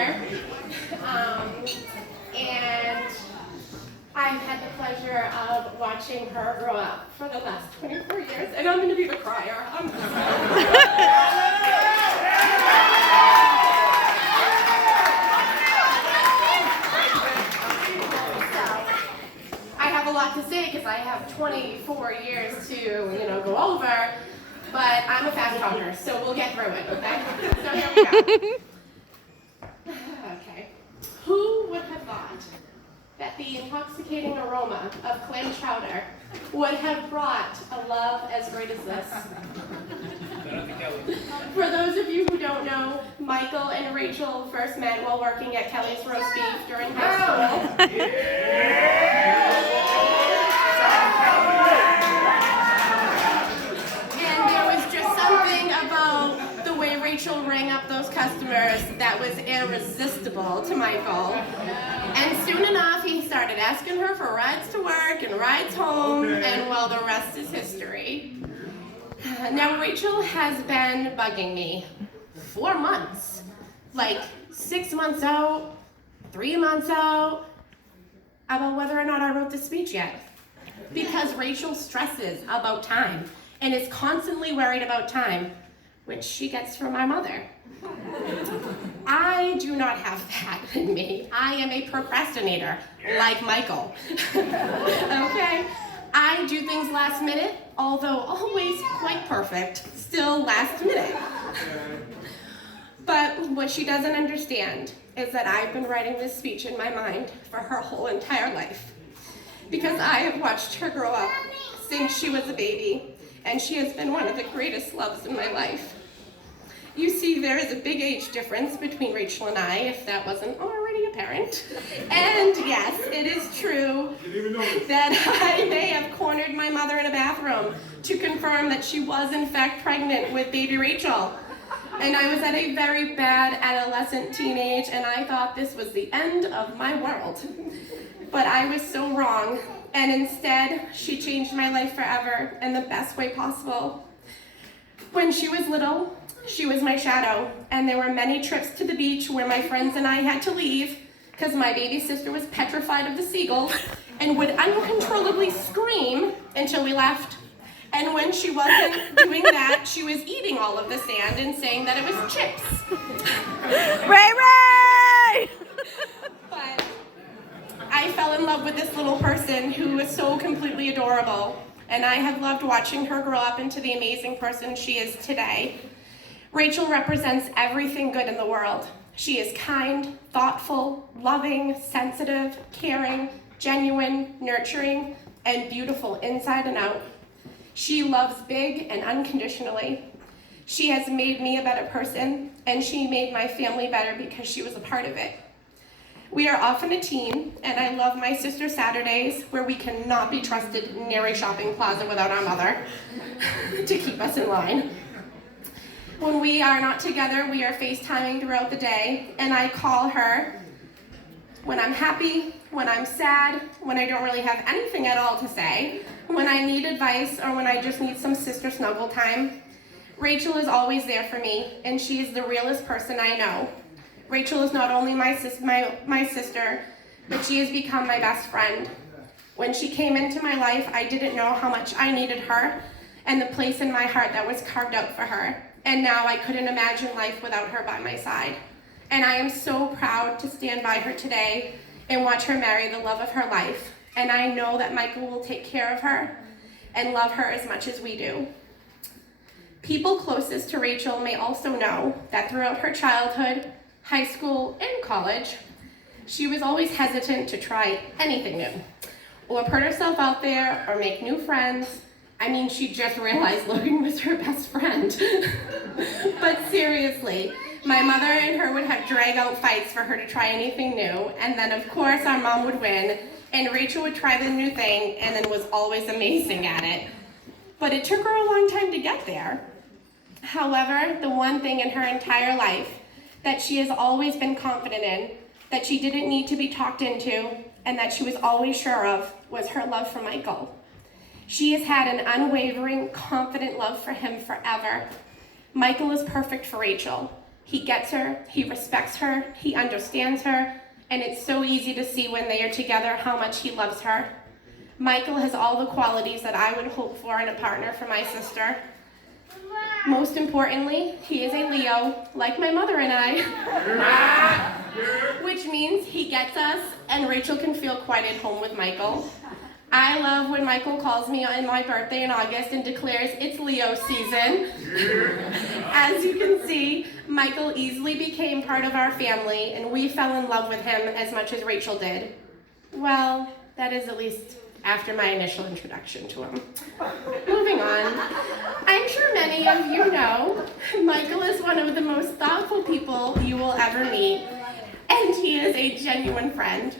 daughter, and I've had the pleasure of watching her grow up for the last 24 years, and I'm going to be the crier. I have a lot to say because I have 24 years to, go over, but I'm a fast talker, so we'll get through it, okay? So here we go. Okay. Who would have thought that the intoxicating aroma of clam chowder would have brought a love as great as this? For those of you who don't know, Michael and Rachel first met while working at Kelly's Roast Beef during high school. And there was just something about the way Rachel rang up those customers that was irresistible to Michael. And soon enough, he started asking her for rides to work and rides home, and well, the rest is history. Now, Rachel has been bugging me 4 months, like 6 months out, 3 months out, about whether or not I wrote the speech yet. Because Rachel stresses about time and is constantly worried about time, which she gets from my mother. I do not have that in me. I am a procrastinator, like Michael. Okay? I do things last minute, although always quite perfect, still last minute. But what she doesn't understand is that I've been writing this speech in my mind for her whole entire life. Because I have watched her grow up since she was a baby, and she has been one of the greatest loves in my life. You see, there is a big age difference between Rachel and I, if that wasn't already apparent. And yes, it is true that I may have cornered my mother in a bathroom to confirm that she was in fact pregnant with baby Rachel. And I was at a very bad adolescent teenage, and I thought this was the end of my world. But I was so wrong, and instead, she changed my life forever in the best way possible. When she was little, she was my shadow, and there were many trips to the beach where my friends and I had to leave because my baby sister was petrified of the seagull and would uncontrollably scream until we left. And when she wasn't doing that, she was eating all of the sand and saying that it was chips. Rae Rae! But I fell in love with this little person who was so completely adorable, and I have loved watching her grow up into the amazing person she is today. Rachel represents everything good in the world. She is kind, thoughtful, loving, sensitive, caring, genuine, nurturing, and beautiful inside and out. She loves big and unconditionally. She has made me a better person, and she made my family better because she was a part of it. We are often a team, and I love my sister Saturdays, where we cannot be trusted near a shopping plaza without our mother to keep us in line. When we are not together, we are FaceTiming throughout the day, and I call her when I'm happy, when I'm sad, when I don't really have anything at all to say, when I need advice, or when I just need some sister snuggle time. Rachel is always there for me, and she is the realest person I know. Rachel is not only my sister, but she has become my best friend. When she came into my life, I didn't know how much I needed her and the place in my heart that was carved out for her. And now I couldn't imagine life without her by my side. And I am so proud to stand by her today and watch her marry the love of her life. And I know that Michael will take care of her and love her as much as we do. People closest to Rachel may also know that throughout her childhood, high school, and college, she was always hesitant to try anything new, or put herself out there, or make new friends. I mean, she just realized Logan was her best friend. But seriously, my mother and her would have drag-out fights for her to try anything new, and then of course our mom would win, and Rachel would try the new thing, and then was always amazing at it. But it took her a long time to get there. However, the one thing in her entire life that she has always been confident in, that she didn't need to be talked into, and that she was always sure of, was her love for Michael. She has had an unwavering, confident love for him forever. Michael is perfect for Rachel. He gets her, he respects her, he understands her, and it's so easy to see when they are together how much he loves her. Michael has all the qualities that I would hope for in a partner for my sister. Most importantly, he is a Leo, like my mother and I, which means he gets us, and Rachel can feel quite at home with Michael. I love when Michael calls me on my birthday in August and declares it's Leo season. As you can see, Michael easily became part of our family, and we fell in love with him as much as Rachel did. Well, that is at least after my initial introduction to him. Moving on, I'm sure many of you know, Michael is one of the most thoughtful people you will ever meet, and he is a genuine friend.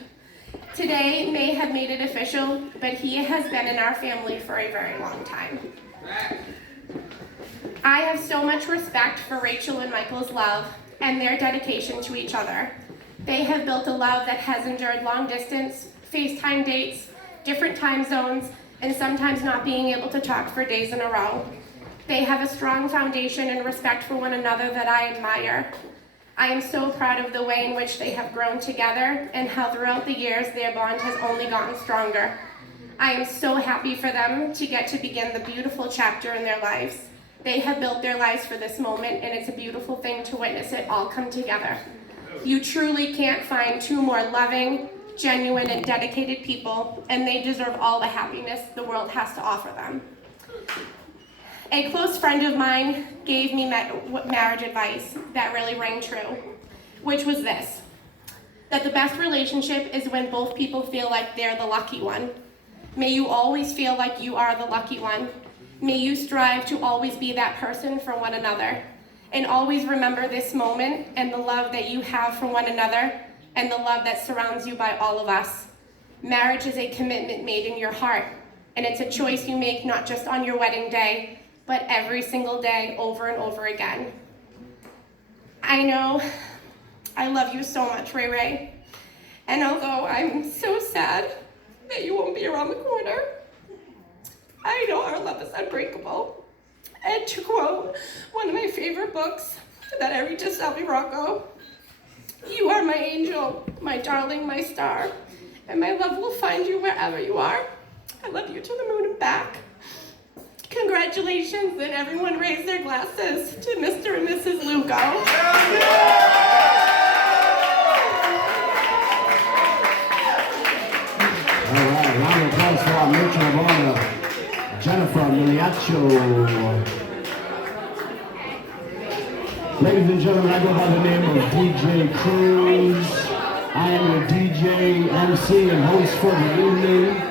Today may have made it official, but he has been in our family for a very long time. I have so much respect for Rachel and Michael's love and their dedication to each other. They have built a love that has endured long distance, FaceTime dates, different time zones, and sometimes not being able to talk for days in a row. They have a strong foundation and respect for one another that I admire. I am so proud of the way in which they have grown together and how throughout the years their bond has only gotten stronger. I am so happy for them to get to begin the beautiful chapter in their lives. They have built their lives for this moment, and it's a beautiful thing to witness it all come together. You truly can't find two more loving, genuine, and dedicated people, and they deserve all the happiness the world has to offer them. A close friend of mine gave me marriage advice that really rang true, which was this: that the best relationship is when both people feel like they're the lucky one. May you always feel like you are the lucky one. May you strive to always be that person for one another. And always remember this moment and the love that you have for one another and the love that surrounds you by all of us. Marriage is a commitment made in your heart, and it's a choice you make not just on your wedding day, but every single day over and over again. I know I love you so much, Rae Rae, and although I'm so sad that you won't be around the corner, I know our love is unbreakable. And to quote one of my favorite books that I read to Salvi Rocco, "You are my angel, my darling, my star, and my love will find you wherever you are. I love you to the moon and back." Congratulations, and everyone raise their glasses to Mr. and Mrs. Lugo. All right, round of applause for our matron of honor, Jennifer Miliaccio. Ladies and gentlemen, I go by the name of DJ Cruz. I am your DJ, MC, and host for the evening.